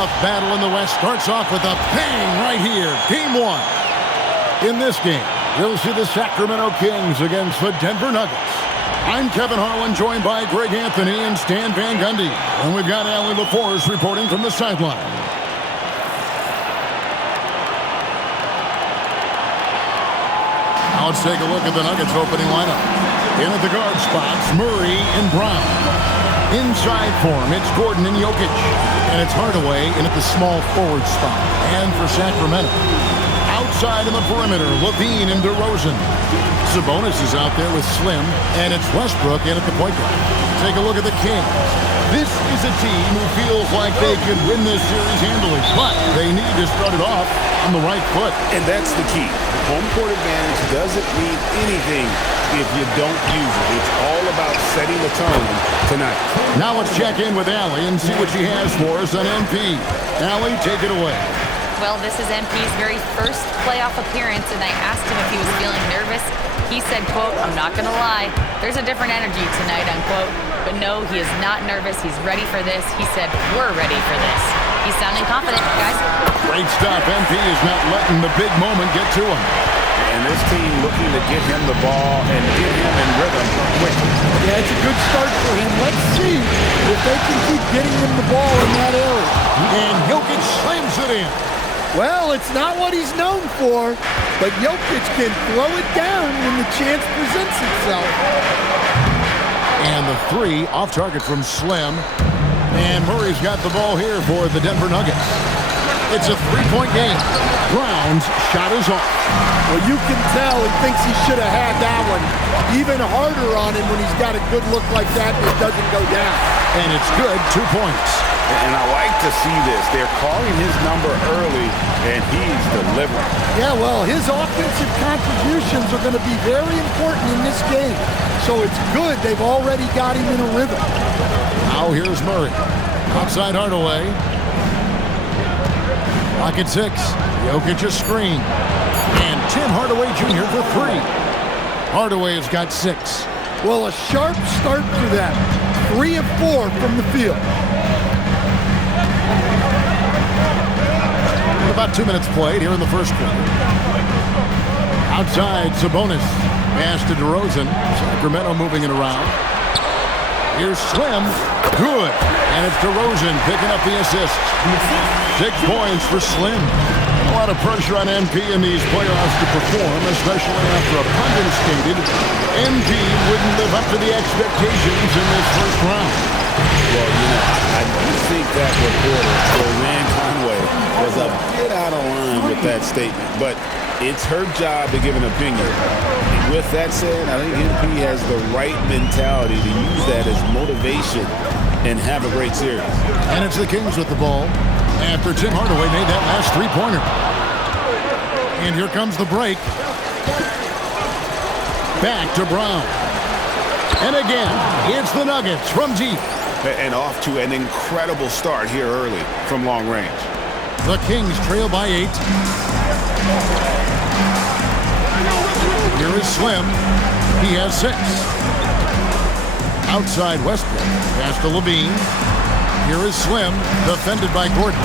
playoff battle in the West starts off with a bang right here. Game one. In this game, you'll see the Sacramento Kings against the Denver Nuggets. I'm Kevin Harlan, joined by Greg Anthony and Stan Van Gundy. And we've got Allie LaForce reporting from the sideline. Now let's take a look at the Nuggets opening lineup. In at the guard spots, Murray and Brown. Inside for him, it's Gordon and Jokic. And it's Hardaway in at the small forward spot. And for Sacramento, outside in the perimeter, LaVine and DeRozan. Sabonis is out there with Slim. And it's Westbrook in at the point guard. Take a look at the Kings. This is a team who feels like they could win this series handily. But they need to start it off on the right foot. And that's the key. Home court advantage doesn't mean anything if you don't use it. It's all about setting the tone tonight. Now let's check in with Allie and see what she has for us on MP. Allie, take it away. Well, this is MP's very first playoff appearance, and I asked him if he was feeling nervous. He said, quote, "I'm not going to lie, there's a different energy tonight," unquote. But no, he is not nervous. He's ready for this. He said, "We're ready for this." He's sounding confident, guys. Great stuff. MP is not letting the big moment get to him. And this team looking to get him the ball and get him in rhythm quickly. Yeah, it's a good start for him. Let's see if they can keep getting him the ball in that area. And Jokic slams it in. Well, it's not what he's known for, but Jokic can throw it down when the chance presents itself. And the three off target from Slim. And Murray's got the ball here for the Denver Nuggets. It's a three-point game. Brown's shot is off. Well, you can tell he thinks he should have had that one even harder on him when he's got a good look like that and it doesn't go down. And it's good, 2 points. And I like to see this. They're calling his number early, and he's delivering. Yeah, well, his offensive contributions are going to be very important in this game. So it's good they've already got him in a rhythm. Now here's Murray. Outside Hardaway. Pocket 6. Jokic a screen. And Tim Hardaway Jr. for 3. Hardaway has got 6. Well, a sharp start for them. 3 of 4 from the field. About 2 minutes played here in the first quarter. Outside, Sabonis. Pass to DeRozan. Sacramento moving it around. Here's Slim. Good. And it's DeRozan picking up the assist. 6 points for Slim. A lot of pressure on MP in these playoffs to perform, especially after a pundit stated MP wouldn't live up to the expectations in this first round. Well, I do think that reporter, Joanne Conway, was a bit out of line with that statement, but it's her job to give an opinion. And with that said, I think MP has the right mentality to use that as motivation and have a great series. And it's the Kings with the ball after Tim Hardaway made that last three-pointer. And here comes the break. Back to Brown. And again, it's the Nuggets from deep. And off to an incredible start here early from long range. The Kings trail by 8. Here is Slim. He has 6. Outside Westbrook. Pass to LaVine. Here is Slim. Defended by Gordon.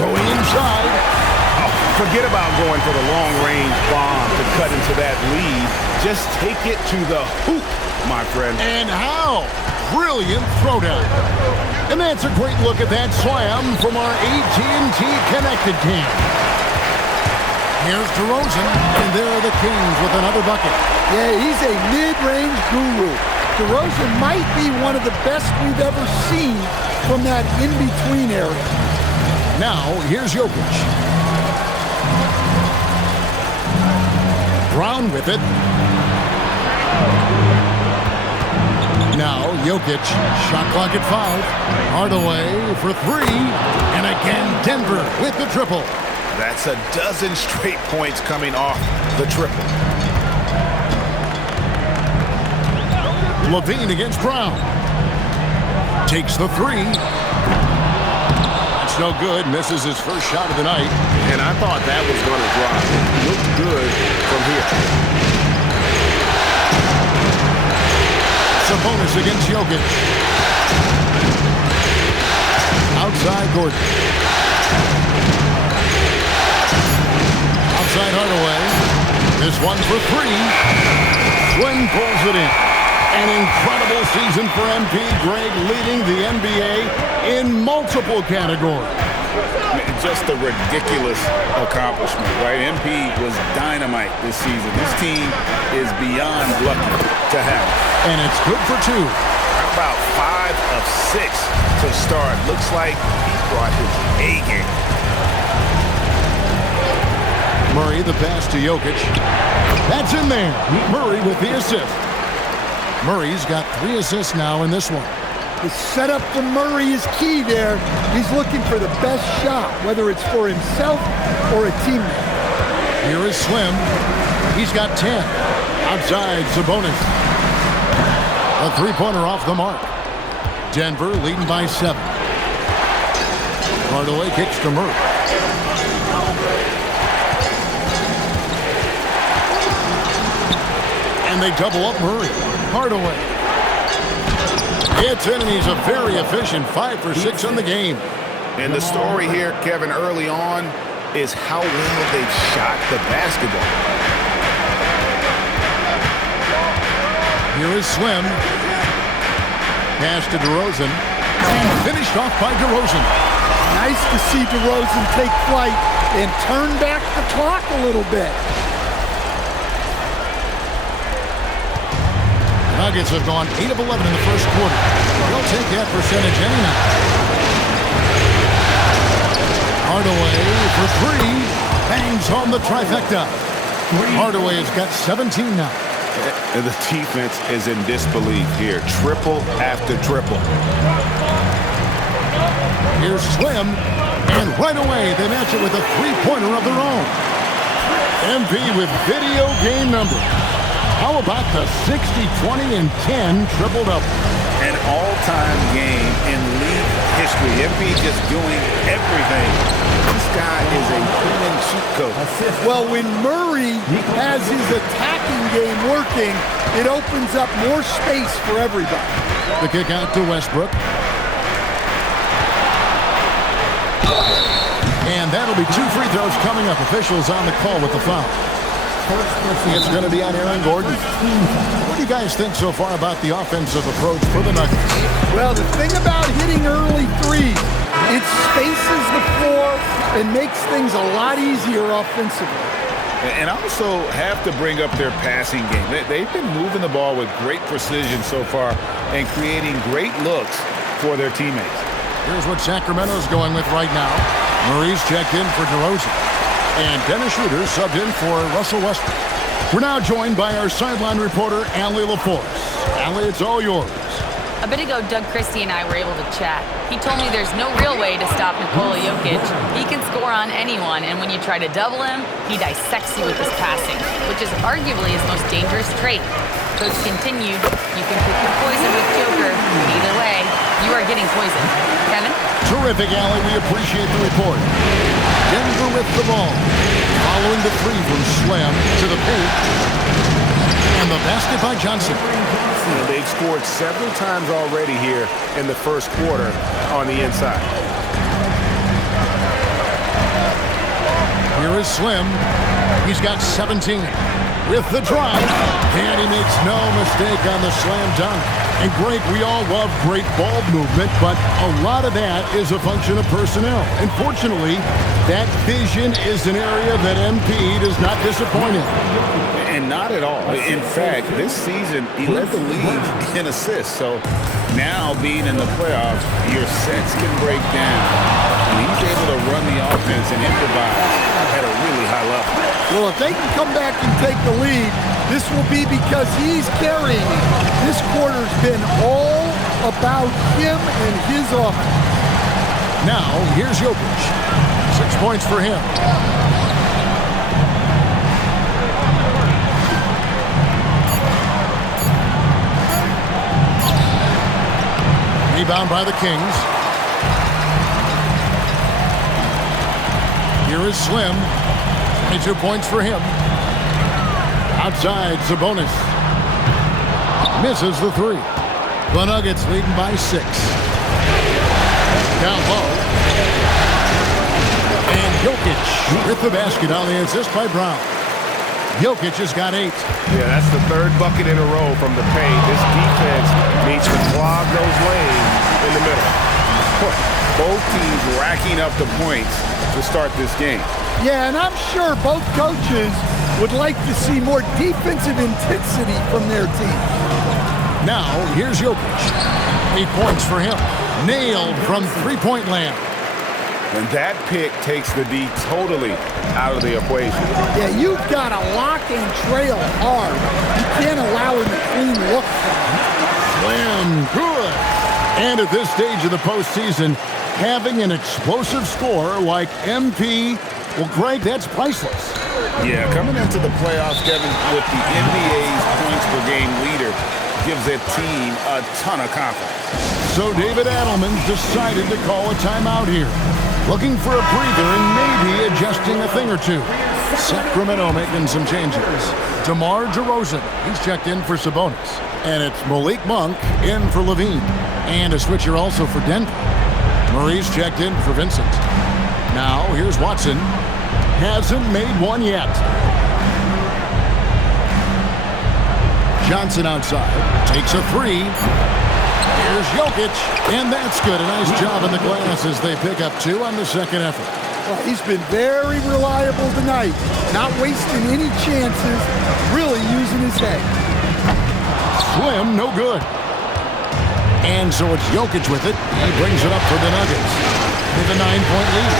Going inside. Forget about going for the long-range bomb to cut into that lead. Just take it to the hoop, my friend. And how? Brilliant throwdown. And that's a great look at that slam from our AT&T Connected Cam. Here's DeRozan, and there are the Kings with another bucket. Yeah, he's a mid-range guru. DeRozan might be one of the best we've ever seen from that in-between area. Now, here's Jokic. Brown with it. Now, Jokic, shot clock at 5. Hardaway for 3. And again, Denver with the triple. That's a dozen straight points coming off the triple. LaVine against Brown. Takes the 3. That's no good. Misses his first shot of the night. And I thought that was going to drop. Looked good from here. Sabonis against Jokic. Outside Gordon. side Hardaway. This one for three. Slim pulls it in. An incredible season for MP. Greg leading the NBA in multiple categories. Just a ridiculous accomplishment, right? MP was dynamite this season. This team is beyond lucky to have. And it's good for two. How about 5 of 6 to start? Looks like he brought his A game. Murray, the pass to Jokic. That's in there. Murray with the assist. Murray's got 3 assists now in this one. The setup for Murray is key there. He's looking for the best shot, whether it's for himself or a teammate. Here is Slim. He's got 10. Outside, Sabonis. A three-pointer off the mark. Denver leading by 7. Hardaway kicks to Murray. And they double up Murray. Hardaway. It's in, and he's a very efficient 5 for 6 on the game. And the story here, Kevin, early on is how well they've shot the basketball. Here is Slim. Pass to DeRozan. And finished off by DeRozan. Nice to see DeRozan take flight and turn back the clock a little bit. Nuggets have gone 8 of 11 in the first quarter. They'll take that percentage anyhow. Hardaway for 3. Bangs home the trifecta. Hardaway has got 17 now. And the defense is in disbelief here. Triple after triple. Here's Slim. And right away, they match it with a three-pointer of their own. MP with video game numbers. How about the 60, 20, and 10 triple-double? An all-time game in league history. MP just doing everything. This guy is a human cheat code. Well, when Murray has his attacking game working, it opens up more space for everybody. The kick out to Westbrook. And that'll be 2 free throws coming up. Officials on the call with the foul. It's going to be on Aaron Gordon. What do you guys think so far about the offensive approach for the Nuggets? Well, the thing about hitting early threes, it spaces the floor and makes things a lot easier offensively. And also have to bring up their passing game. They've been moving the ball with great precision so far and creating great looks for their teammates. Here's what Sacramento's going with right now. Murray's checked in for DeRozan. And Dennis Schroeder subbed in for Russell Westbrook. We're now joined by our sideline reporter, Allie LaForce. Allie, it's all yours. A bit ago, Doug Christie and I were able to chat. He told me there's no real way to stop Nikola Jokic. He can score on anyone, and when you try to double him, he dissects you with his passing, which is arguably his most dangerous trait. Coach continued, you can pick your poison with Joker. Either way, you are getting poisoned. Kevin? Terrific, Allie. We appreciate the report. Denver with the ball. Following the 3 from Slim to the paint. And the basket by Johnson. They've scored several times already here in the first quarter on the inside. Here is Slim. He's got 17 with the drive. And he makes no mistake on the slam dunk. And Greg, we all love great ball movement, but a lot of that is a function of personnel. And fortunately, that vision is an area that MP does not disappoint in. And not at all. In fact, this season, he led the league in assists. So now being in the playoffs, your sets can break down. And he's able to run the offense and improvise at a really high level. Well, if they can come back and take the lead, this will be because he's carrying it. This quarter's been all about him and his offense. Now, here's Jokic. 6 points for him. Rebound by the Kings. Here is Slim. 22 points for him. Outside, Sabonis. Misses the 3. The Nuggets leading by 6. Down low. And Jokic with the basket on the assist by Brown. Jokic has got 8. Yeah, that's the third bucket in a row from the paint. This defense needs to clog those lanes in the middle. Both teams racking up the points to start this game. Yeah, and I'm sure both coaches would like to see more defensive intensity from their team. Now, here's Jokic. 8 points for him. Nailed from three-point land. And that pick takes the D totally out of the equation. Yeah, you've got to lock and trail hard. You can't allow him to clean look. Slam, good. And at this stage of the postseason, having an explosive scorer like MP, well, Greg, that's priceless. Yeah, coming into the playoffs, Kevin, with the NBA's points per game leader gives that team a ton of confidence. So David Adelman decided to call a timeout here, looking for a breather and maybe adjusting a thing or two. Sacramento making some changes. DeMar DeRozan, he's checked in for Sabonis. And it's Malik Monk in for Levine. And a switcher also for Denver. Murray's checked in for Vincent. Now, here's Watson. Hasn't made one yet. Johnson outside. Takes a 3. Here's Jokic. And that's good. A nice job in the glass as they pick up 2 on the second effort. Well, he's been very reliable tonight. Not wasting any chances. Really using his head. Slim, no good. And so it's Jokic with it. He brings it up for the Nuggets with a 9-point lead.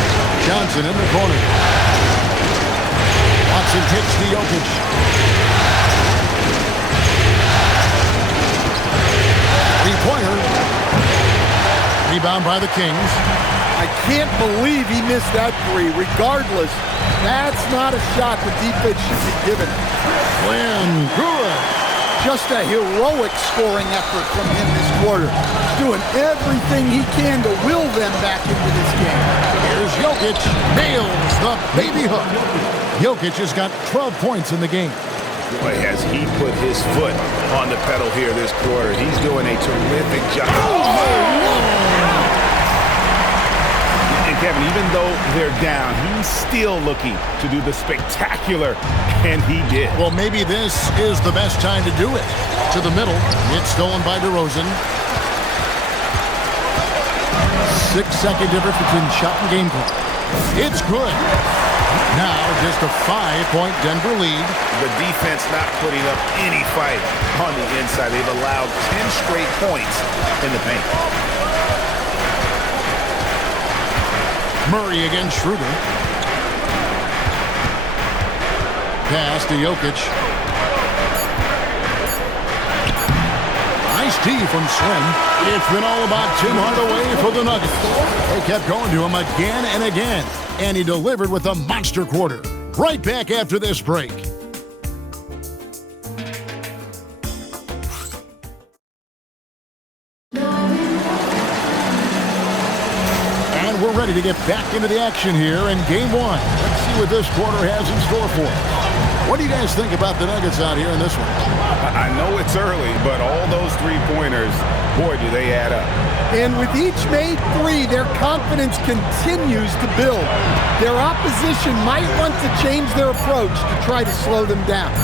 Johnson in the corner. Watson takes to Jokic. Three-pointer. Rebound by the Kings. I can't believe he missed that 3. Regardless, that's not a shot the defense should be given. Slim, good. Just a heroic scoring effort from him this quarter. He's doing everything he can to will them back into this game. Here's Jokic. Nails the baby hook. Jokic has got 12 points in the game. Boy, has he put his foot on the pedal here this quarter. He's doing a terrific job. And Kevin, even though they're down, he's still looking to do the spectacular, and he did. Well, maybe this is the best time to do it. To the middle. It's stolen by DeRozan. 6-second difference between shot and game clock. It's good. Now just a 5-point Denver lead. The defense not putting up any fight on the inside. They've allowed 10 straight points in the paint. Murray against Schroeder. Pass to Jokic. Nice D from Slim. It's been all about Tim Hardaway for the Nuggets. They kept going to him again and again, and he delivered with a monster quarter. Right back after this break. And we're ready to get back into the action here in Game 1. Let's see what this quarter has in store for us. What do you guys think about the Nuggets out here in this one? I know it's early, but all those three-pointers, boy, do they add up. And with each made 3, their confidence continues to build. Their opposition might want to change their approach to try to slow them down.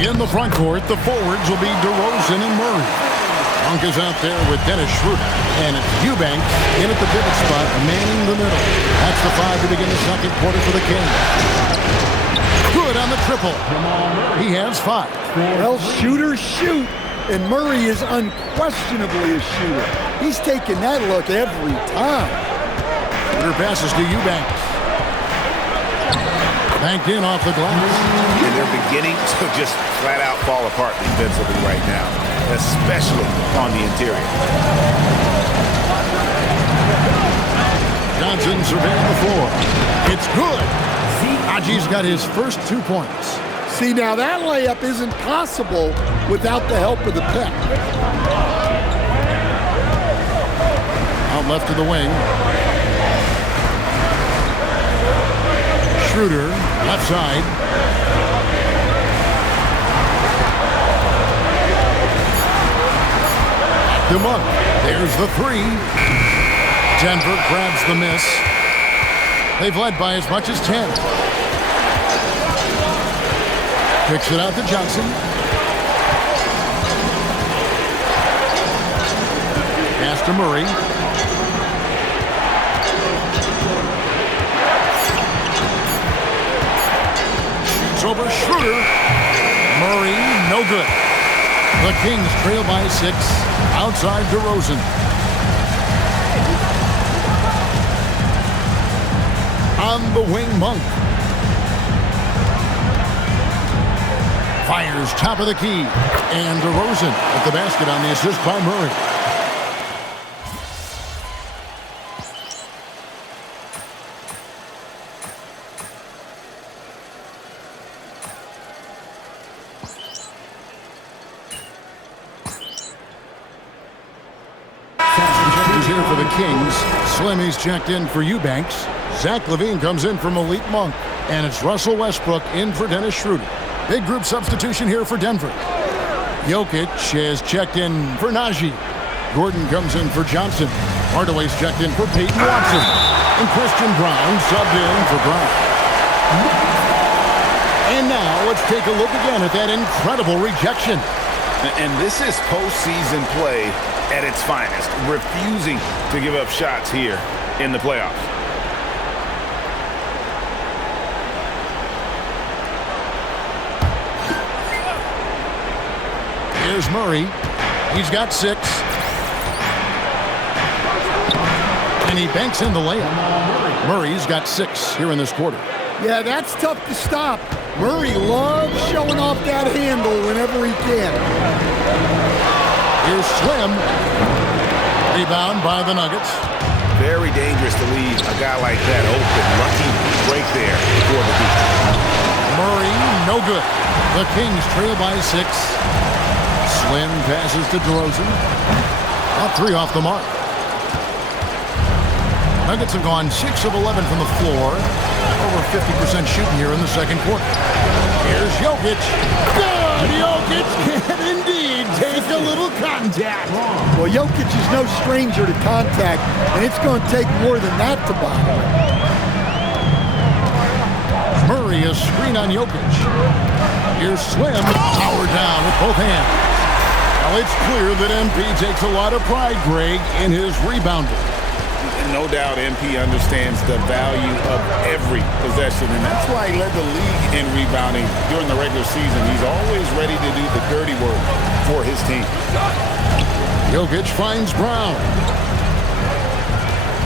In the front court, the forwards will be DeRozan and Murray. Monk is out there with Dennis Schroeder. And it's Eubanks in at the pivot spot, manning the middle. That's the 5 to begin the second quarter for the Kings. Good on the triple. He has 5. Well, shooters shoot, and Murray is unquestionably a shooter. He's taking that look every time. Schroeder passes to Eubanks. Banked in off the glass. And they're beginning to just flat out fall apart defensively right now, especially on the interior. Johnson surveying the floor. It's good. Haji's got his first 2 points. See, now that layup isn't possible without the help of the pick. Out left to the wing. Schroeder, left side. To Monk. There's the 3. Denver grabs the miss. They've led by as much as 10. Kicks it out to Johnson. Pass to Murray. Shoots over Schroeder. Murray, no good. The Kings trail by 6. Outside DeRozan. On the wing, Monk. Fires top of the key. And DeRozan at the basket on the assist by Murray. Here for the Kings. Slimmy's checked in for Eubanks. Zach LaVine comes in for Malik Monk. And it's Russell Westbrook in for Dennis Schroeder. Big group substitution here for Denver. Jokic has checked in for Najee. Gordon comes in for Johnson. Hardaway's checked in for Peyton Watson. And Christian Brown subbed in for Brown. And now let's take a look again at that incredible rejection. And this is postseason play at its finest, refusing to give up shots here in the playoffs. Here's Murray. He's got 6. And he banks in the layup. Murray's got 6 here in this quarter. Yeah, that's tough to stop. Murray loves showing off that handle whenever he can. Here's Slim. Rebound by the Nuggets. Very dangerous to leave a guy like that open. Lucky break there for the beat. Murray, no good. The Kings trail by 6. Slim passes to DeRozan. Up 3 off the mark. Nuggets have gone 6 of 11 from the floor. Over 50% shooting here in the second quarter. Here's Jokic. Good! Jokic can indeed take a little contact. Well, Jokic is no stranger to contact, and it's going to take more than that to bother him. Murray, a screen on Jokic. Here's Slim. Power down with both hands. Well, it's clear that MP takes a lot of pride, Greg, in his rebounding. No doubt MP understands the value of every possession, and that's why he led the league in rebounding during the regular season. He's always ready to do the dirty work for his team. Jokic finds Brown.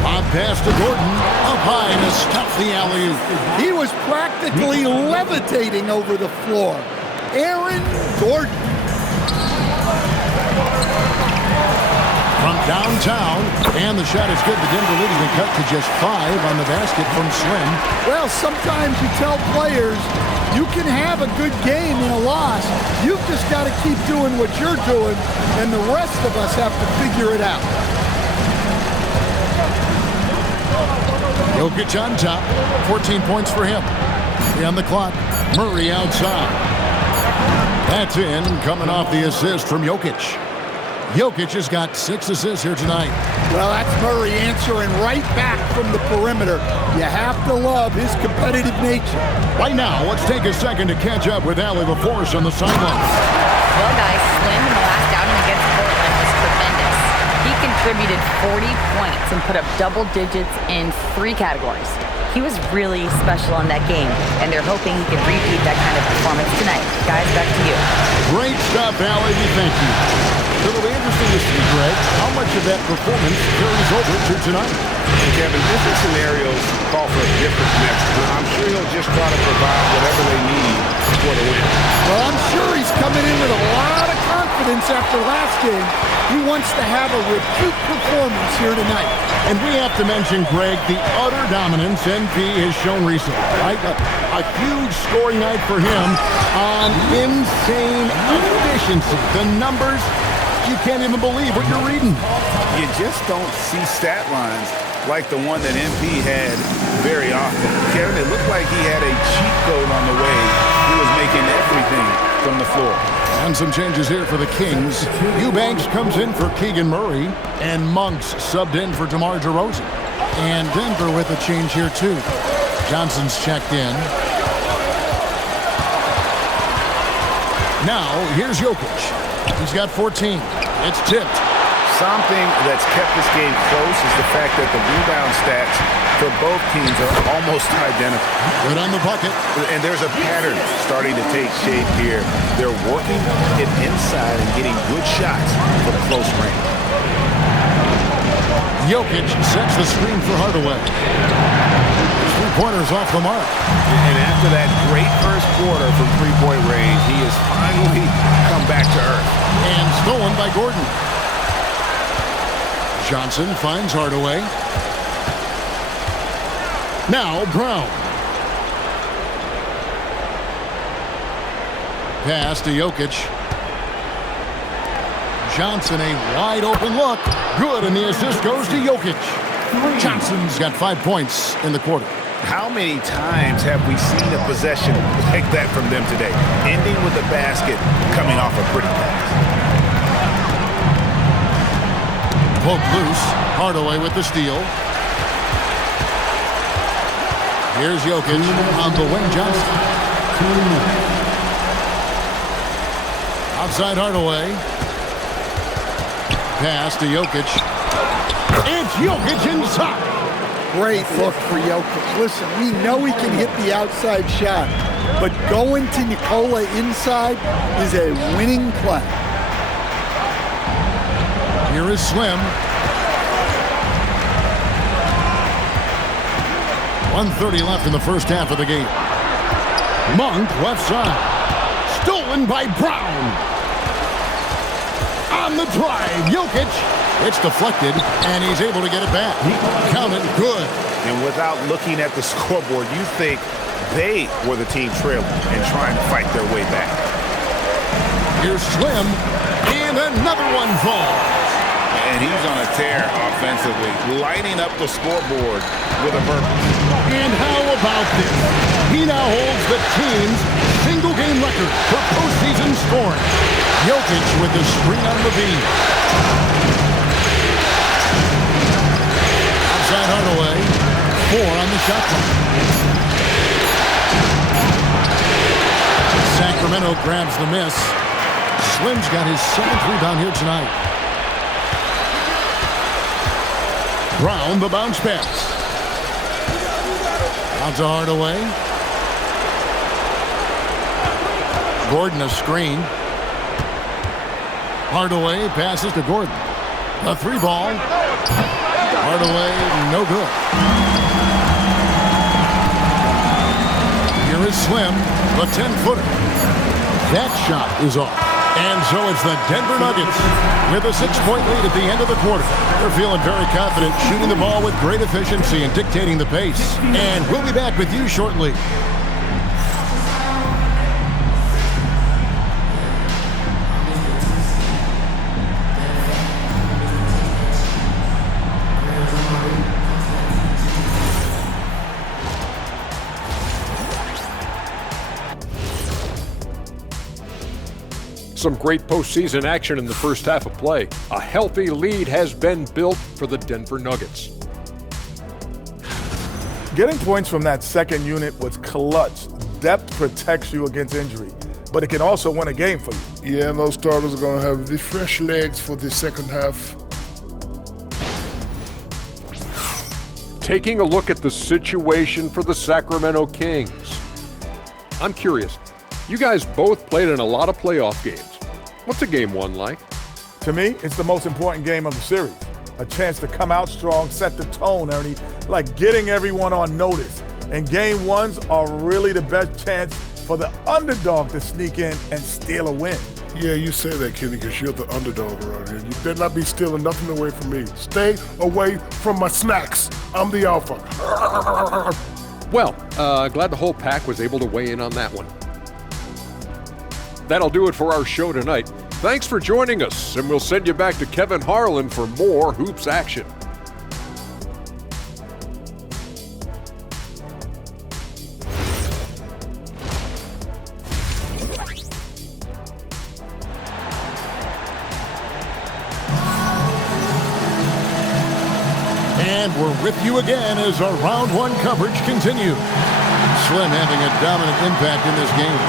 Lob pass to Gordon. Up high to stop the alley-oop. He was practically levitating over the floor. Aaron Gordon. From downtown, and the shot is good. The Denver leading the cut to just 5 on the basket from Slim. Well, sometimes you tell players you can have a good game in a loss. You've just got to keep doing what you're doing, and the rest of us have to figure it out. Jokic on top. 14 points for him. 3 on the clock. Murray outside. That's in, coming off the assist from Jokic. Jokic has got 6 assists here tonight. Well, that's Murray answering right back from the perimeter. You have to love his competitive nature. Right now, let's take a second to catch up with Allie LaForce on the sidelines. Well, guys, Slim in the last outing against Portland was tremendous. He contributed 40 points and put up double digits in 3 categories. He was really special in that game, and they're hoping he can repeat that kind of performance tonight. Guys, back to you. Great stuff, Allie. We thank you. It'll be interesting to see, Greg, how much of that performance carries over to tonight. And Kevin, different scenarios call for a different message. I'm sure he'll just try to provide whatever they need for the win. Well, I'm sure he's coming in with a lot of confidence after last game. He wants to have a repeat performance here tonight. And we have to mention, Greg, the utter dominance NP has shown recently, right? A huge scoring night for him on insane efficiency. The numbers, you can't even believe what you're reading. You just don't see stat lines like the one that MP had very often. Kevin, it looked like he had a cheat code on the way. He was making everything from the floor. And some changes here for the Kings. Eubanks comes in for Keegan Murray, and Monk's subbed in for DeMar DeRozan. And Denver with a change here, too. Johnson's checked in. Now, here's Jokic. He's got 14. It's tipped. Something that's kept this game close is the fact that the rebound stats for both teams are almost identical. Good on the bucket. And there's a pattern starting to take shape here. They're working it inside and getting good shots from close range. Jokic sets the screen for Hardaway. Three-pointers off the mark. And after that great first quarter from three-point range, he has finally come back to earth. And stolen by Gordon. Johnson finds Hardaway. Now Brown. Pass to Jokic. Johnson, a wide open look. Good, and the assist goes to Jokic. Johnson's got 5 points in the quarter. How many times have we seen a possession like that from them today? Ending with a basket, coming off a pretty pass. Poke loose. Hardaway with the steal. Here's Jokic on the wing. Johnson. Outside Hardaway. Pass to Jokic. It's Jokic inside. Great look for Jokic. Listen, we know he can hit the outside shot, but going to Nikola inside is a winning play. Here is Slim. 1:30 left in the first half of the game. Monk left side. Stolen by Brown. On the drive, Jokic. It's deflected, and he's able to get it back. Counted good. And without looking at the scoreboard, you think they were the team trailing and trying to fight their way back. Here's Slim, and another one falls. And he's on a tear offensively, lighting up the scoreboard with a purpose. And how about this? He now holds the team's single-game record for postseason scoring. Jokic with the screen on the beam. Outside Hardaway, 4 on the shot clock. Sacramento grabs the miss. Slim's got his 7th rebound here tonight. Brown, the bounce pass. Out to Hardaway. Gordon a screen. Hardaway passes to Gordon. A 3-ball. Hardaway, no good. Here is Slim, the 10-footer. That shot is off. And so it's the Denver Nuggets with a 6-point lead at the end of the quarter. They're feeling very confident, shooting the ball with great efficiency and dictating the pace. And we'll be back with you shortly. Some great postseason action in the first half of play. A healthy lead has been built for the Denver Nuggets. Getting points from that second unit was clutch. Depth protects you against injury, but it can also win a game for you. Yeah, those starters are going to have the fresh legs for the second half. Taking a look at the situation for the Sacramento Kings. I'm curious. You guys both played in a lot of playoff games. What's a game one like? To me, it's the most important game of the series. A chance to come out strong, set the tone, Ernie, like getting everyone on notice. And game ones are really the best chance for the underdog to sneak in and steal a win. Yeah, you say that, Kenny, because you're the underdog around here. You better not be stealing nothing away from me. Stay away from my snacks. I'm the alpha. Well, glad the whole pack was able to weigh in on that one. That'll do it for our show tonight. Thanks for joining us, and we'll send you back to Kevin Harlan for more Hoops action. And we're with you again as our round one coverage continues. Slim having a dominant impact in this game.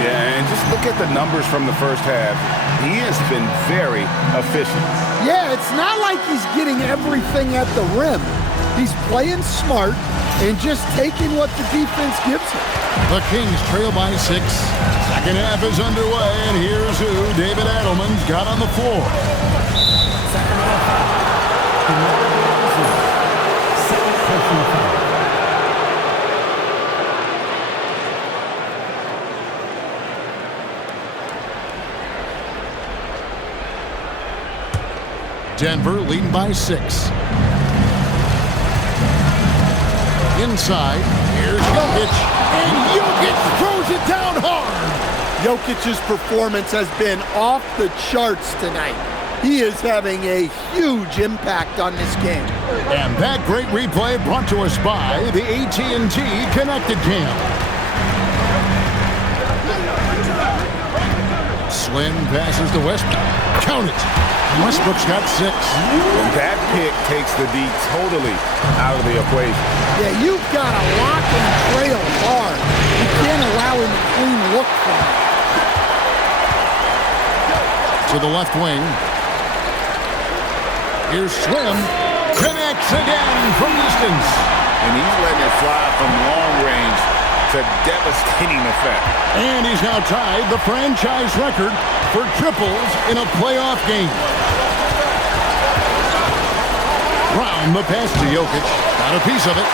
Yeah, and just look at the numbers from the first half. He has been very efficient. Yeah, it's not like he's getting everything at the rim. He's playing smart and just taking what the defense gives him. The Kings trail by 6. Second half is underway, and here's who David Adelman's got on the floor. Denver leading by 6. Inside, here's Jokic, and Jokic throws it down hard. Jokic's performance has been off the charts tonight. He is having a huge impact on this game. And that great replay brought to us by the AT&T Connected Cam. Slim passes to Westbrook. Count it. Westbrook's got 6. And that pick takes the D totally out of the equation. Yeah, you've got to lock and trail hard. You can't allow him a clean look from it. To the left wing. Here's Slim. Connects again from distance. And he's letting it fly from long range to devastating effect. And he's now tied the franchise record for triples in a playoff game. Brown, the pass to Jokic. Got a piece of it.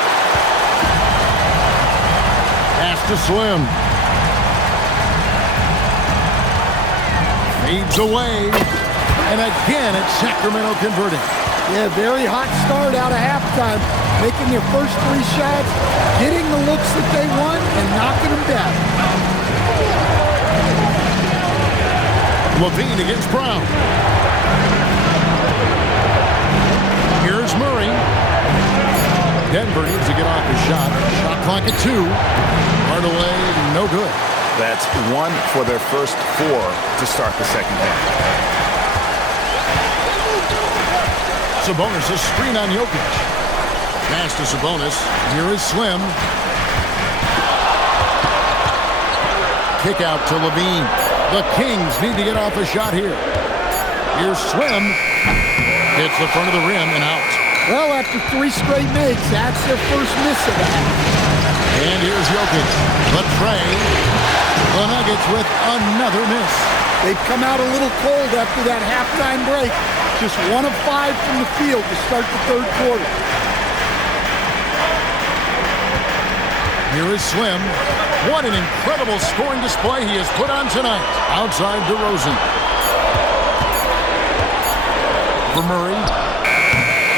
Pass to Slim. Fades away. And again, it's Sacramento converting. Yeah, very hot start out of halftime. Making their first 3 shots, getting the looks that they want, and knocking them down. Levine against Brown. Here's Murray. Denver needs to get off his shot. Shot clock at 2. Hardaway, no good. That's 1 for their first 4 to start the second half. Sabonis, a screen on Jokic. Pass to Sabonis. Here is Slim. Kick out to Levine. The Kings need to get off a shot here. Here's Slim. Hits the front of the rim and out. Well, after 3 straight makes, that's their first miss of the half. And here's Jokic. The tray. The Nuggets with another miss. They've come out a little cold after that halftime break. Just 1 of 5 from the field to start the third quarter. Here is Slim. What an incredible scoring display he has put on tonight. Outside DeRozan. For Murray.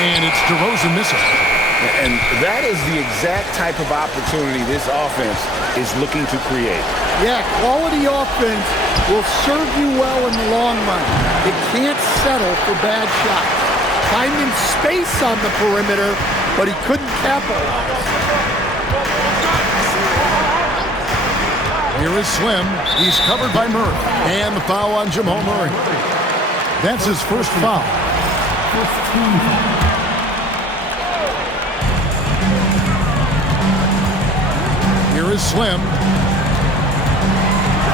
And it's DeRozan missing. And that is the exact type of opportunity this offense is looking to create. Yeah, quality offense will serve you well in the long run. It can't settle for bad shots. Finding space on the perimeter, but he couldn't capitalize. Here is Slim. He's covered by Murray. And the foul on Jamal Murray. That's his first foul. Here is Slim.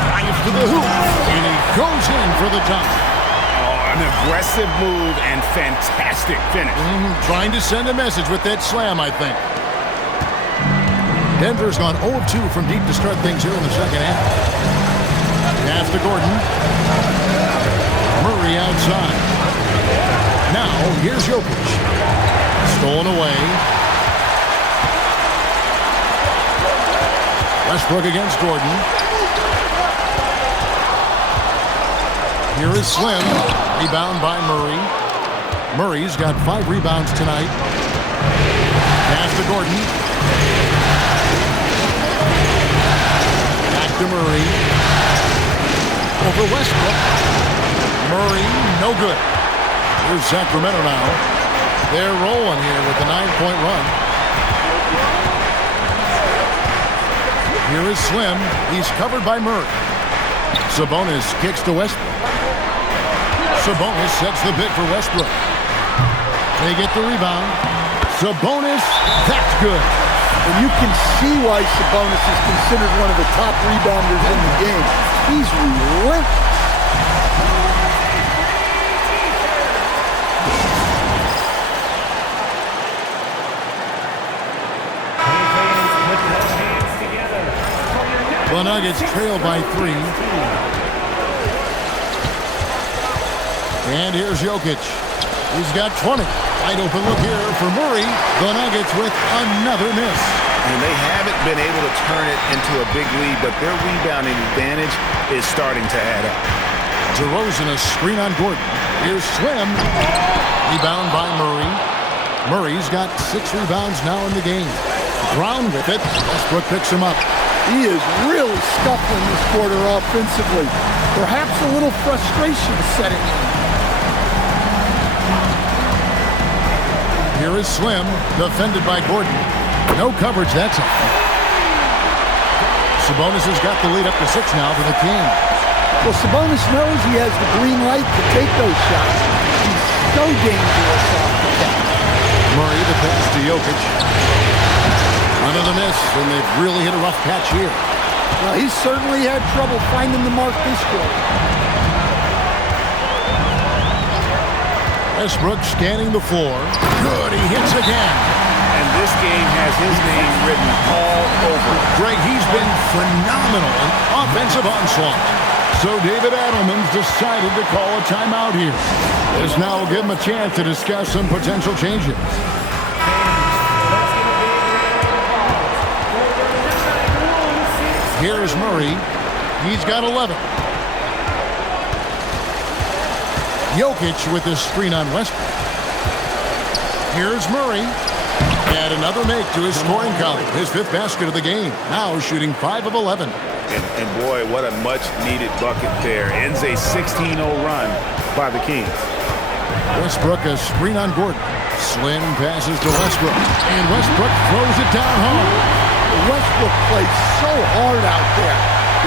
Drives to the hoop. And he goes in for the dunk. Oh, an aggressive move and fantastic finish. Trying to send a message with that slam, I think. Denver's gone 0 of 2 from deep to start things here in the second half. Pass to Gordon. Murray outside. Now, here's Jokic. Stolen away. Westbrook against Gordon. Here is Slim. Rebound by Murray. Murray's got 5 rebounds tonight. Pass to Gordon. Back to Murray. Over Westbrook. Murray, no good. Here's Sacramento now. They're rolling here with a 9-point run. Here is Slim. He's covered by Murray. Sabonis kicks to Westbrook. Sabonis sets the pick for Westbrook. They get the rebound. Sabonis, that's good. And you can see why Sabonis is considered one of the top rebounders in the game. He's relentless. The Nuggets trail by 3. And here's Jokic. He's got 20. Wide open look here for Murray. The Nuggets with another miss. And they haven't been able to turn it into a big lead, but their rebounding advantage is starting to add up. DeRozan a screen on Gordon. Here's Slim. Rebound by Murray. Murray's got 6 rebounds now in the game. Brown with it. Westbrook picks him up. He is really scuffling this quarter offensively. Perhaps a little frustration setting in. Here is Slim, defended by Gordon. No coverage, that's it. Sabonis has got the lead up to 6 now for the Kings. Well, Sabonis knows he has the green light to take those shots. He's so dangerous off the catch. Murray, the pass to Jokic. Another miss, and they've really hit a rough patch here. Well, he's certainly had trouble finding the mark this quarter. Westbrook scanning the floor. Good, he hits again. And this game has his name written all over. Greg, he's been phenomenal in offensive onslaught. So David Adelman's decided to call a timeout here. This now will give him a chance to discuss some potential changes. Here's Murray. He's got 11. Jokic with the screen on Westbrook. Here's Murray. And another make to his scoring column. His 5th basket of the game. Now shooting 5 of 11. And boy, what a much-needed bucket there. Ends a 16-0 run by the Kings. Westbrook a screen on Gordon. Slim passes to Westbrook. And Westbrook throws it down hard. Westbrook plays so hard out there.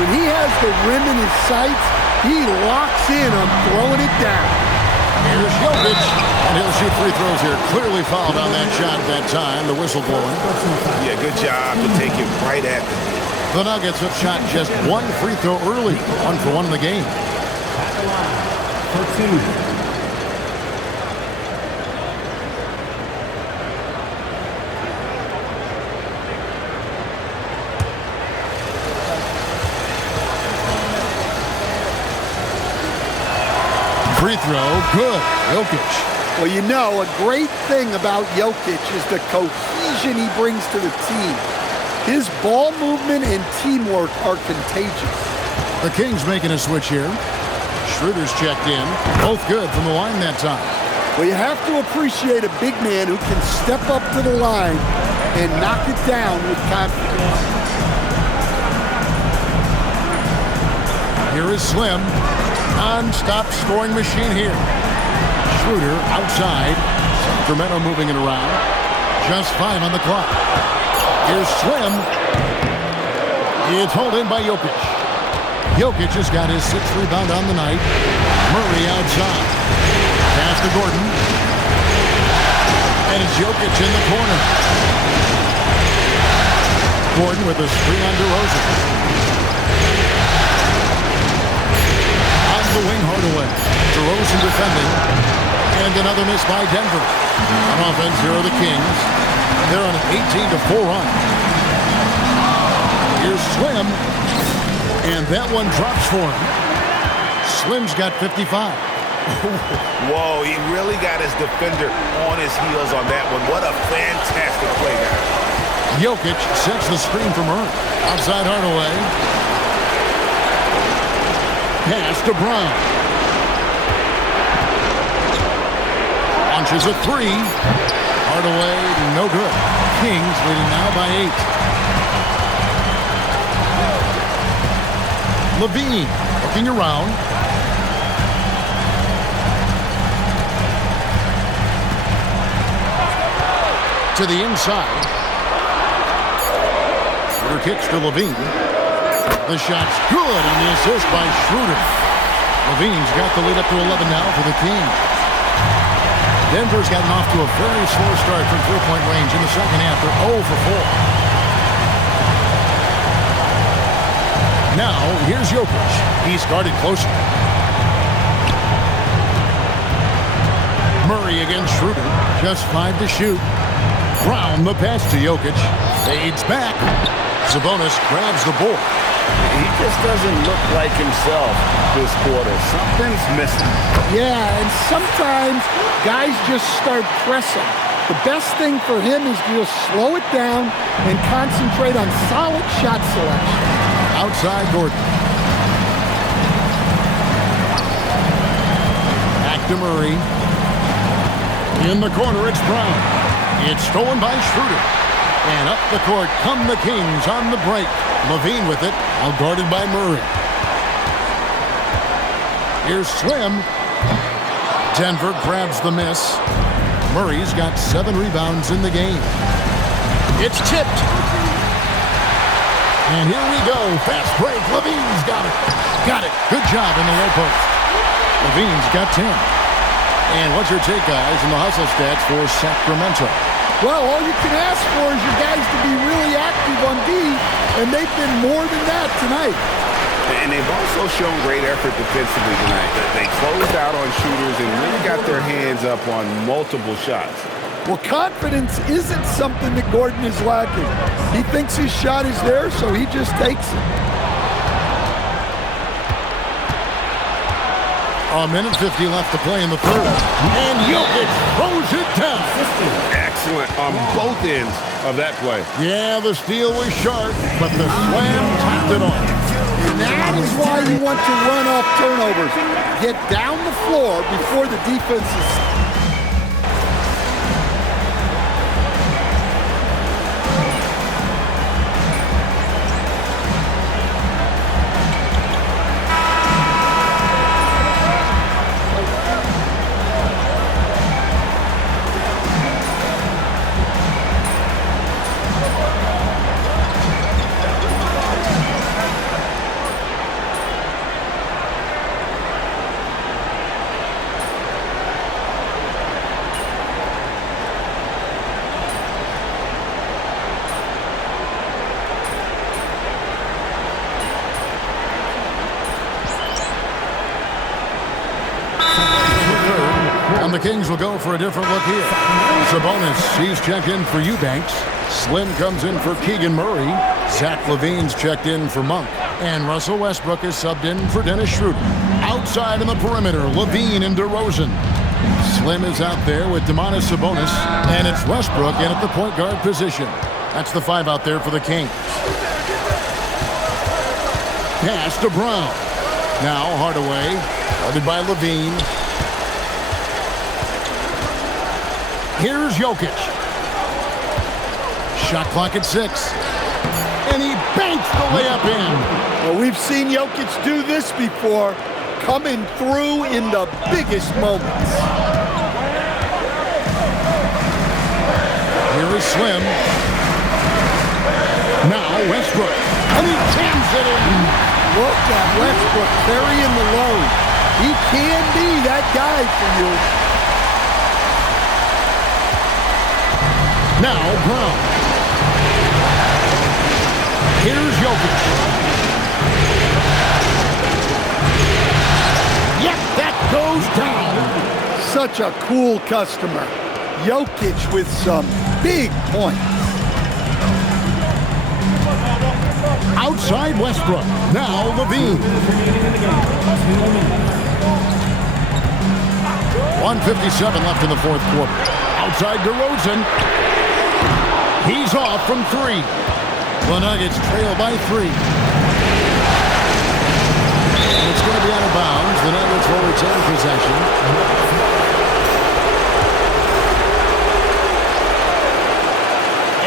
When he has the rim in his sights, he locks in on throwing it down. Here's Jokic, and he'll shoot free throws here. Clearly fouled on that shot at that time. The whistle blowing. Yeah, good job to take it right at them. The Nuggets have shot just 1 free throw early. 1 for 1 in the game. Free throw, good. Jokic. Well, you know, a great thing about Jokic is the cohesion he brings to the team. His ball movement and teamwork are contagious. The Kings making a switch here. Schroeder's checked in. Both good from the line that time. Well, you have to appreciate a big man who can step up to the line and knock it down with confidence. Here is Slim. Non-stop scoring machine here. Schroeder outside. Sacramento moving it around. Just 5 on the clock. Here's Slim. It's hauled in by Jokic. Jokic has got his 6th rebound on the night. Murray outside. Pass to Gordon. And it's Jokic in the corner. Gordon with a screen on DeRozan. On the wing, Hardaway. DeRozan defending. And another miss by Denver. On offense, here are the Kings. They're on an 18-4 run. Here's Slim. And that one drops for him. Slim's got 55. Whoa, he really got his defender on his heels on that one. What a fantastic play there. Jokic sets the screen for Murray. Outside Hardaway. Pass to Brown. Launches a 3. Hardaway, no good. Kings leading now by 8. Levine looking around. To the inside. Schroeder kicks to Levine. The shot's good on the assist by Schroeder. Levine's got the lead up to 11 now for the Kings. Denver's gotten off to a very slow start from three-point range in the second half. They're 0 for 4. Now, here's Jokic. He's guarded closer. Murray against Schroeder. Just 5 to shoot. Brown, the pass to Jokic. Fades back. Sabonis grabs the board. He just doesn't look like himself this quarter. Something's missing. Yeah, and sometimes guys just start pressing. The best thing for him is to just slow it down and concentrate on solid shot selection. Outside Gordon. Back to Murray. In the corner, it's Brown. It's stolen by Schroeder. And up the court come the Kings on the break. Levine with it, outguarded by Murray. Here's Slim. Denver grabs the miss. Murray's got 7 rebounds in the game. It's tipped. And here we go. Fast break. Levine's got it. Got it. Good job in the low post. Levine's got 10. And what's your take, guys, in the hustle stats for Sacramento? Well, all you can ask for is your guys to be really active on D, and they've been more than that tonight. And they've also shown great effort defensively tonight. They closed out on shooters and really got their hands up on multiple shots. Well, confidence isn't something that Gordon is lacking. He thinks his shot is there, so he just takes it. A minute 50 left to play in the third. And Jokic throws it down. Excellent on both ends of that play. Yeah, the steal was sharp, but the slam topped it off. And that is why you want to run off turnovers. Get down the floor before the defense is... And the Kings will go for a different look here. Sabonis, he's checked in for Eubanks. Slim comes in for Keegan Murray. Zach LaVine's checked in for Monk. And Russell Westbrook is subbed in for Dennis Schroeder. Outside on the perimeter, LaVine and DeRozan. Slim is out there with Domantas Sabonis. And it's Westbrook in at the point guard position. That's the 5 out there for the Kings. Pass to Brown. Now Hardaway, guarded by LaVine. Here's Jokic. Shot clock at 6. And he banks the layup in. Well, we've seen Jokic do this before, coming through in the biggest moments. Here is Slim. Now Westbrook. And he jams it in. Look at Westbrook carrying the load. He can be that guy for you. Now Brown. Here's Jokic. Yep, that goes down. Such a cool customer. Jokic with some big points. Outside Westbrook. Now LaVine. 1:57 left in the fourth quarter. Outside DeRozan. He's off from 3. The Nuggets trail by 3. It's going to be out of bounds. The Nuggets will retain possession.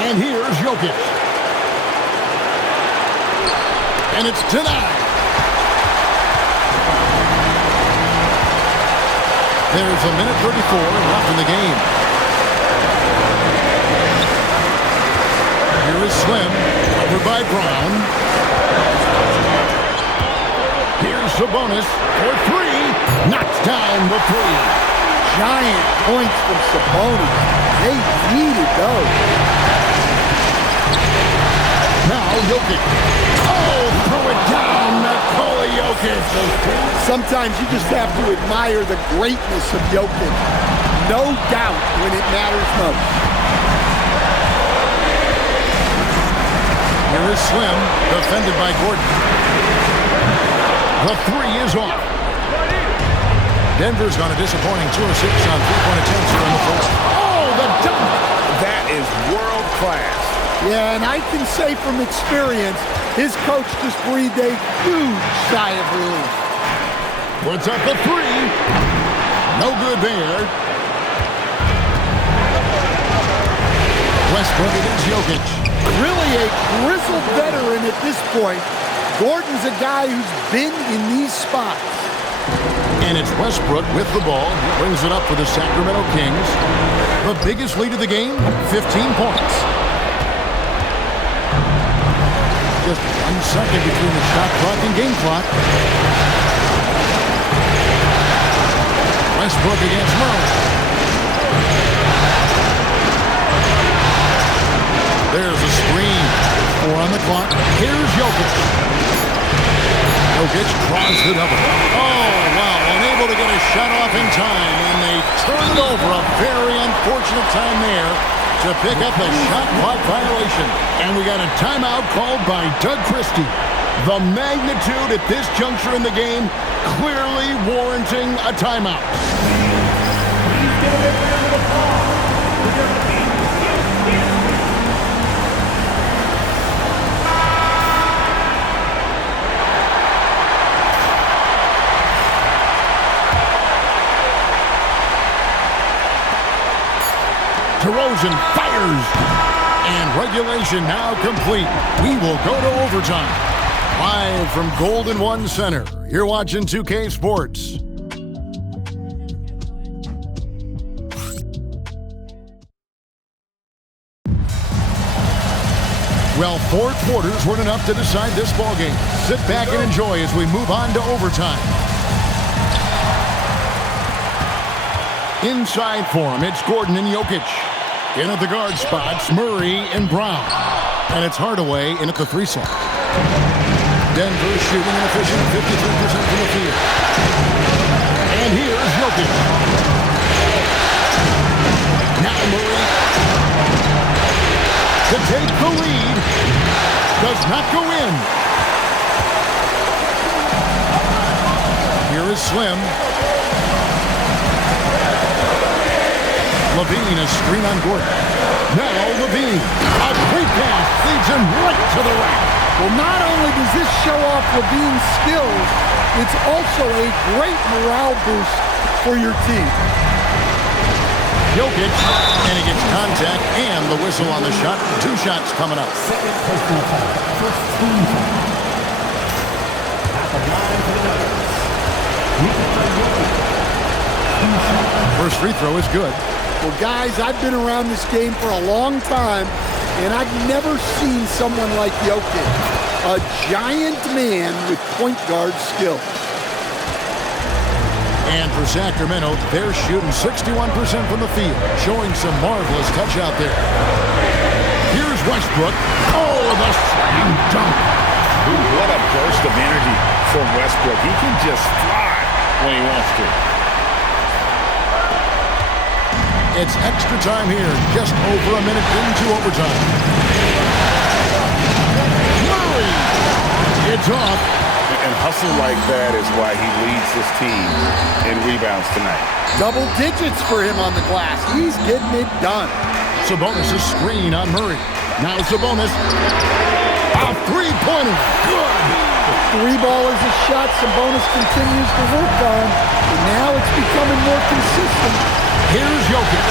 And here's Jokic. And it's denied. There's a minute 34 left in the game. Here is Slim, covered by Brown. Here's Sabonis for 3. Knocks down the 3. giant points from Sabonis. They needed those. Now Jokic. Oh, throw it down, Nikola Jokic. Sometimes you just have to admire the greatness of Jokic. No doubt when it matters most. Here is Slim, defended by Gordon. The three is off. Denver's on a disappointing 2 of 6 on three-point attempts here in the fourth. Oh, the dunk! That is world class. Yeah, and I can say from experience, his coach just breathed a huge sigh of relief. Puts up the three. No good there. Westbrook against Jokic. Really a grizzled veteran at this point. Gordon's a guy who's been in these spots. And it's Westbrook with the ball. He brings it up for the Sacramento Kings. The biggest lead of the game, 15 points. Just 1 second between the shot clock and game clock. Westbrook against Murray. There's a screen. 4 on the clock. Here's Jokic. Jokic draws the double. Oh, wow. Unable to get a shot off in time, and they turn it over. A very unfortunate time there to pick up a shot clock violation. And we got a timeout called by Doug Christie. The magnitude at this juncture in the game clearly warranting a timeout. DeRozan fires. And regulation now complete. We will go to overtime. Live from Golden One Center. You're watching 2K Sports. Well, 4 quarters weren't enough to decide this ballgame. Sit back and enjoy as we move on to overtime. Inside for him, it's Gordon and Jokic. In at the guard spots, Murray and Brown. And it's Hardaway in at the 3 set. Denver shooting an efficient 53% from the field. And here's Jokic. Now Murray to take the lead. Does not go in. Here is Slim. Levine, a screen on Gordon. Now Levine, a great pass, leads him right to the rack. Well, not only does this show off Levine's skills, it's also a great morale boost for your team. Jokic, and he gets contact and the whistle on the shot. 2 shots coming up. Second personal foul. First team foul. At the line for the Nuggets. First free throw is good. Well, guys, I've been around this game for a long time, and I've never seen someone like Jokic, a giant man with point guard skill. And for Sacramento, they're shooting 61% from the field, showing some marvelous touch out there. Here's Westbrook. Oh, the slam dunk. Ooh, what a burst of energy from Westbrook. He can just fly when he wants to. It's extra time here, just over a minute into overtime. Murray! It's off. And hustle like that is why he leads his team in rebounds tonight. Double digits for him on the glass. He's getting it done. Sabonis' screen on Murray. Now Sabonis. A three-pointer. Good. The 3-ball is a shot Sabonis continues to work on, and now it's becoming more consistent. Here's Jokic.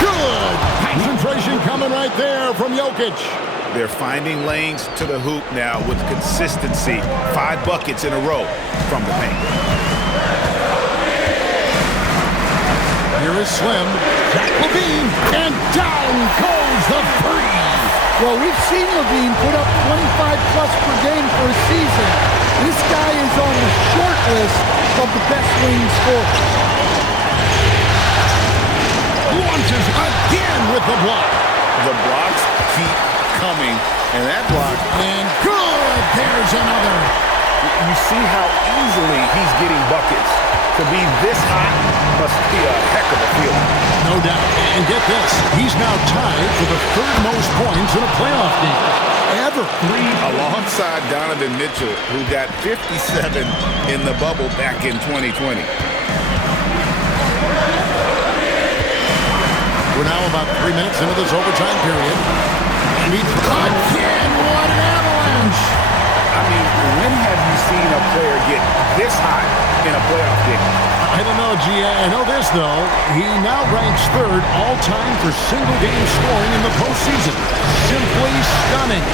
Good. Concentration coming right there from Jokic. They're finding lanes to the hoop now with consistency. 5 buckets in a row from the paint. Here is Slim. Zach Levine. And down goes the 3. Well, we've seen Levine put up 25-plus per game for a season. This guy is on the short list of the best wing scorers. Launches again with the block. The blocks keep coming, and that block, And good. There's another. you see how easily he's getting buckets. To be this hot must be a heck of a feeling. No doubt. And get this. He's now tied for the third most points in a playoff game ever. Alongside Donovan Mitchell, who got 57 in the bubble back in 2020. We're now about 3 minutes into this overtime period. And he again, what an avalanche! I mean, when have you seen a player get this hot in a playoff game? I don't know, G. I know this, though. He now ranks third all-time for single-game scoring in the postseason. Simply stunning.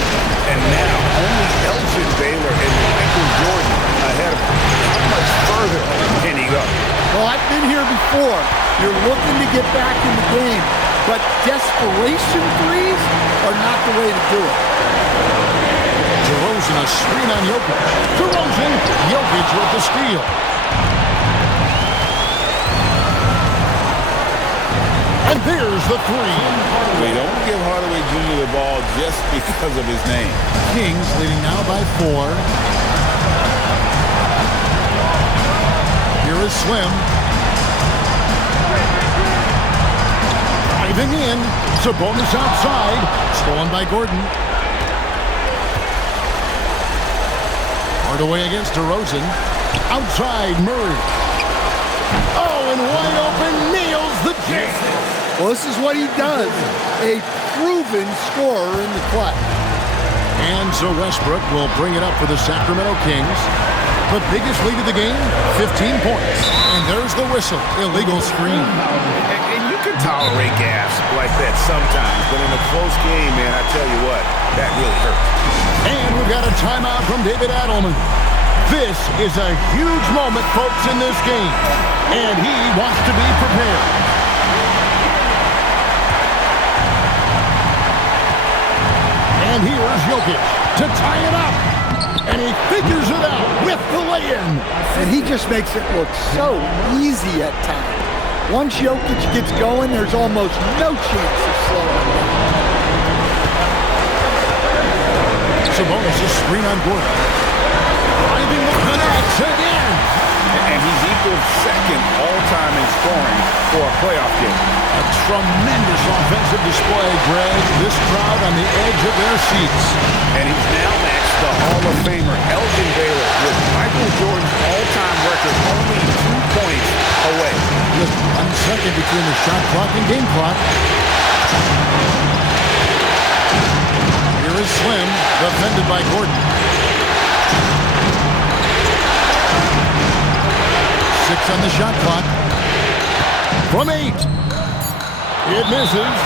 And now only Elgin Baylor and Michael Jordan ahead of him. How much further can he go? Well, I've been here before. You're looking to get back in the game, but desperation threes are not the way to do it. DeRozan, a screen on Jokic. DeRozan, Jokic with the steal. And there's the three. We don't give Hardaway Jr. the ball just because of his name. Kings leading now by 4. Here is Slim. Driving in. Sabonis outside. Stolen by Gordon. Hardaway against DeRozan. Outside Murray. Oh, and wide open. Nails the jam. Well, this is what he does. A proven scorer in the clutch. And so Westbrook will bring it up for the Sacramento Kings. The biggest lead of the game, 15 points. And there's the whistle. Illegal screen. And you can tolerate gas like that sometimes, but in a close game, man, I tell you what, that really hurts. And we've got a timeout from David Adelman. This is a huge moment, folks, in this game. And he wants to be prepared. And here's Jokic to tie it up. And he figures it out with the lay-in. And he just makes it look so easy at times. Once Jokic gets going, there's almost no chance of slowing him down. Sabonis is screen on Gordon. Driving the connects again. And he's equal second all-time in scoring for a playoff game. A tremendous offensive display, Greg. This crowd on the edge of their seats. And he's now matched the Hall of Famer Elgin Baylor with Michael Jordan's all-time record only 2 points away. Just 1 second between the shot clock and game clock. Here is Slim, defended by Gordon. 6 on the shot clock. From 8. It misses.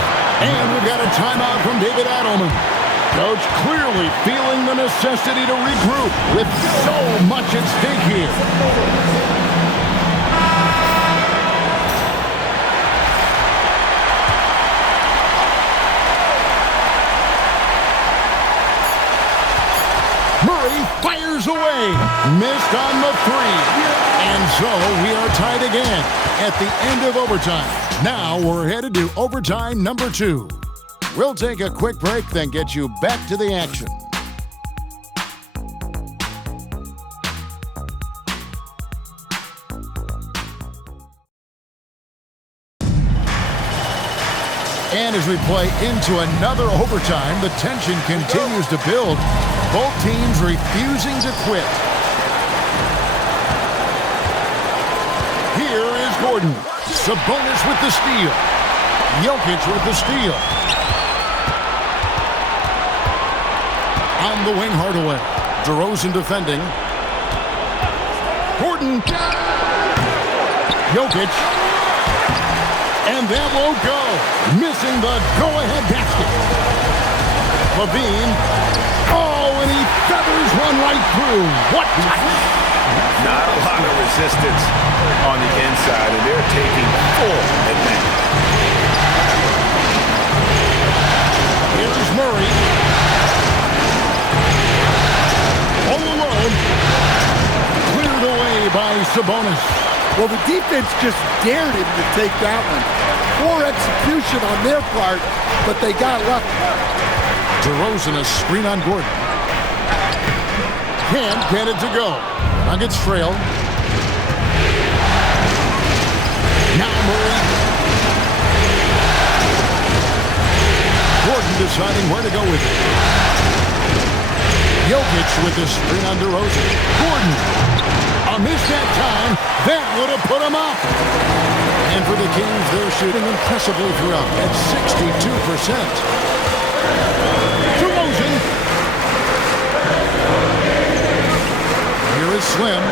And we've got a timeout from David Adelman. Coach clearly feeling the necessity to regroup with so much at stake here. Murray fires away. Missed on the 3. And so we are tied again at the end of overtime. Now we're headed to overtime number 2. We'll take a quick break, then get you back to the action. And as we play into another overtime, the tension continues to build. Both teams refusing to quit. Here is Gordon. Sabonis with the steal. Jokic with the steal. On the wing, Hardaway. DeRozan defending. Gordon. Jokic. And that won't go. Missing the go-ahead basket. Levine. Oh, and he feathers one right through. What touch! Not a lot of resistance on the inside, and they're taking full advantage. Here's Murray. Sabonis. Well, the defense just dared him to take that one. Poor execution on their part, but they got lucky. DeRozan, a screen on Gordon. Can't get it to go. Nuggets trail. Now Murray. Gordon deciding where to go with it. Jokic with the screen on DeRozan. Gordon. A miss that time. That would have put him up. And for the Kings, they're shooting impressively throughout at 62%. DeRozan. Here is Slim.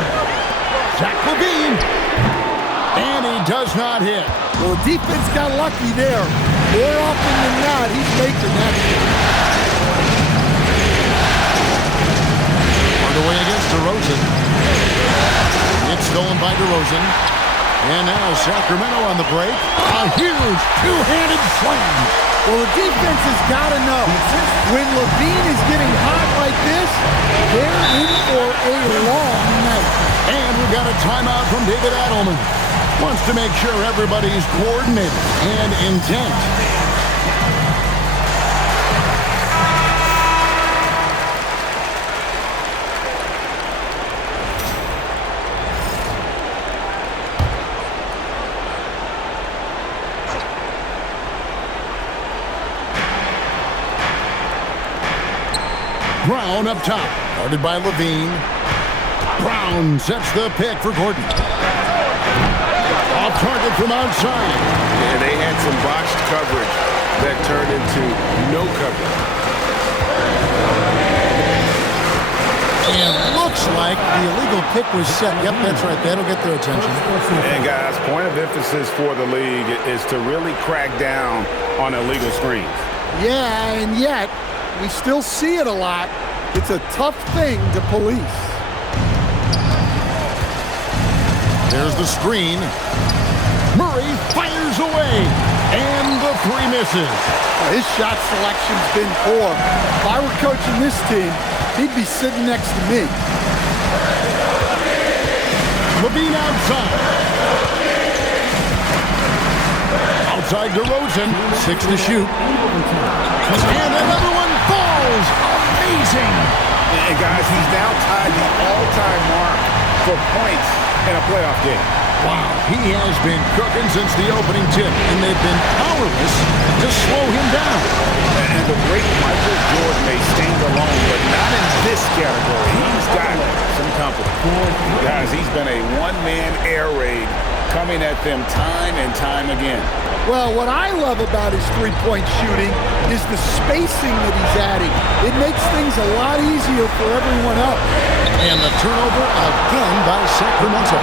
Zach LaVine. And he does not hit. Well, the defense got lucky there. More often than not, he's making that shot. Away against DeRozan. It's stolen by DeRozan. And now Sacramento on the break. A huge two-handed slam. Well, the defense has got to know. When LaVine is getting hot like this, they're in for a long night. And we've got a timeout from David Adelman. Wants to make sure everybody's coordinated and intent. Brown up top, guarded by LaVine. Brown sets the pick for Gordon. Off target from outside. And they had some botched coverage that turned into no coverage. And looks like the illegal pick was set. Yep, that's right. That'll get their attention. And guys, point of emphasis for the league is to really crack down on illegal screens. Yeah, and yet we still see it a lot. It's a tough thing to police. There's the screen. Murray fires away. And the three misses. His shot selection's been poor. If I were coaching this team, he'd be sitting next to me. LaVine outside. Outside DeRozan. 6 to shoot. And another one falls. Amazing. And guys, he's now tied the all-time mark for points in a playoff game. Wow, he has been cooking since the opening tip, and they've been powerless to slow him down. And the great Michael Jordan may stand alone, but not in this category. He's got some company. Guys, he's been a one-man air raid coming at them time and time again. Well, what I love about his three-point shooting is the spacing that he's adding. It makes things a lot easier for everyone else. And the turnover again by Sacramento.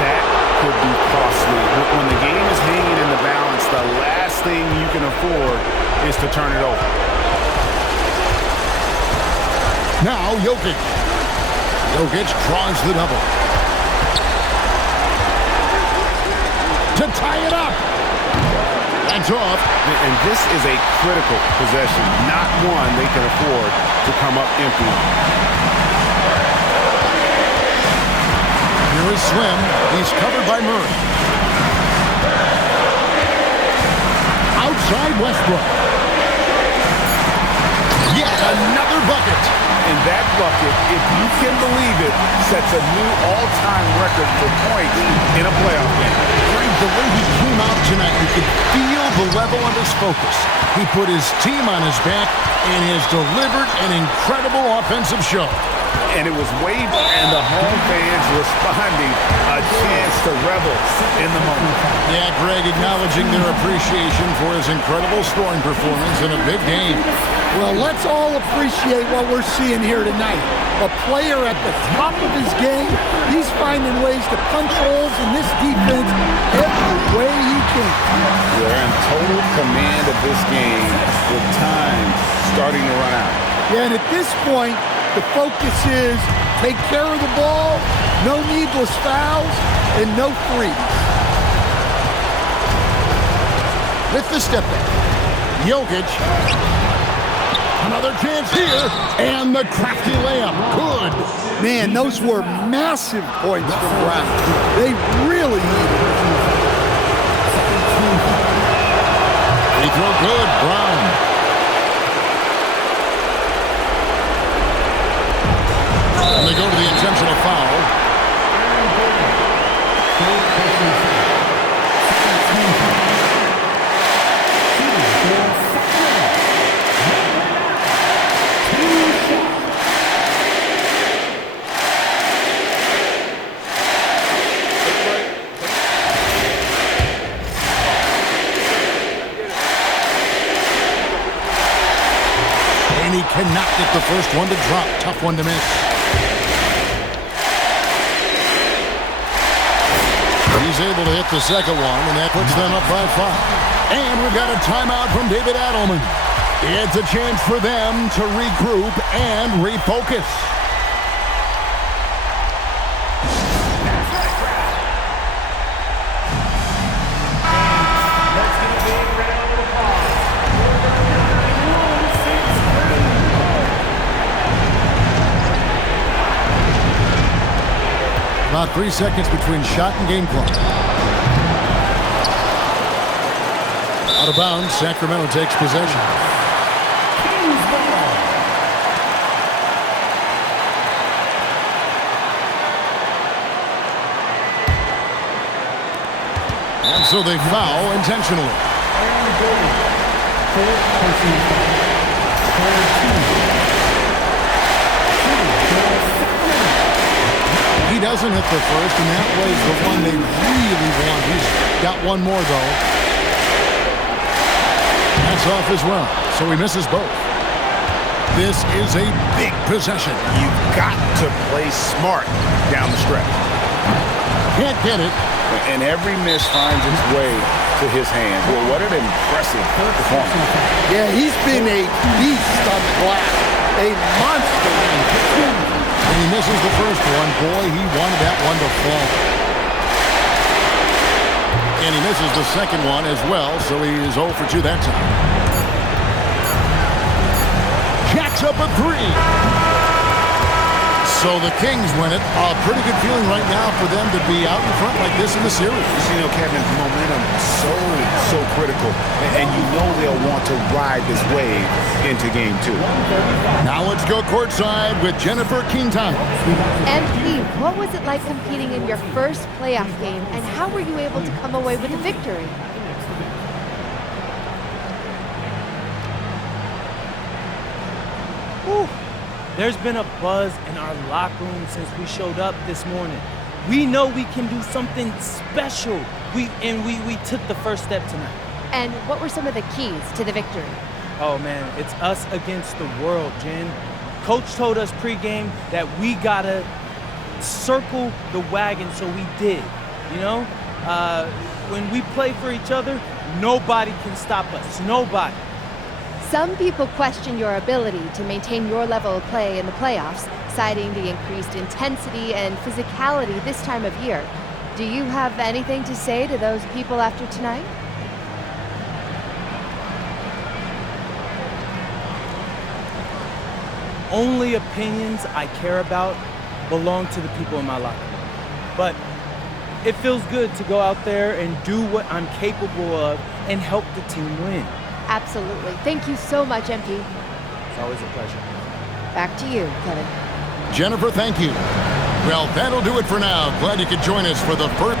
That could be costly. When the game is hanging in the balance, the last thing you can afford is to turn it over. Now Jokic. Jokic draws the double. To tie it up. That's off. And this is a critical possession, not one they can afford to come up empty on. Here is Slim. He's covered by Murray. Outside Westbrook. Yet another bucket. And that bucket, if you can believe it, sets a new all-time record for points in a playoff game. The way he came out tonight, you could feel the level of his focus. He put his team on his back and has delivered an incredible offensive show. And it was Wade and the home fans responding, a chance to revel in the moment. Yeah, Greg acknowledging their appreciation for his incredible scoring performance in a big game. Well, let's all appreciate what we're seeing here tonight. A player at the top of his game. He's finding ways to punch holes in this defense every way he can. They're in total command of this game with time starting to run out. Yeah, and at this point, the focus is take care of the ball, no needless fouls, and no threes. With the step back, Jokic Another chance here, and the crafty layup. Good. Man, those were massive points from Brown. They really needed it. Free throw good, Brown. And they go to the intentional foul. And he cannot get the first one to drop. Tough one to miss. He's able to hit the second one, and that puts them up by 5. And we've got a timeout from David Adelman. It's a chance for them to regroup and refocus. About 3 seconds between shot and game clock. Out of bounds, Sacramento takes possession. And so they foul intentionally. He doesn't hit the first, and that was the one they really want. He's got one more, though. That's off as well, so he misses both. This is a big possession. You've got to play smart down the stretch. Can't get it. And every miss finds its way to his hands. Well, what an impressive performance. Yeah, he's been a beast on the glass. A monster. And he misses the first one. Boy, he wanted that one to fall. And he misses the second one as well, so he is 0 for 2 that time. Jacks up a 3. So the Kings win it. A pretty good feeling right now for them to be out in front like this in the series. You know, Kevin, momentum so critical. And you know they'll want to ride this wave into game 2. Now let's go courtside with Jennifer Quintana. MP, what was it like competing in your first playoff game, and how were you able to come away with a victory? Whew. There's been a buzz in our locker room since we showed up this morning. We know we can do something special. We took the first step tonight. And what were some of the keys to the victory? Oh man, it's us against the world, Jen. Coach told us pregame that we gotta circle the wagon, so we did. You know, when we play for each other, nobody can stop us. Nobody. Some people question your ability to maintain your level of play in the playoffs, citing the increased intensity and physicality this time of year. Do you have anything to say to those people after tonight? Only opinions I care about belong to the people in my locker room. But it feels good to go out there and do what I'm capable of and help the team win. Absolutely. Thank you so much, MP. It's always a pleasure. Back to you, Kevin. Jennifer, thank you. Well, that'll do it for now. Glad you could join us for the first...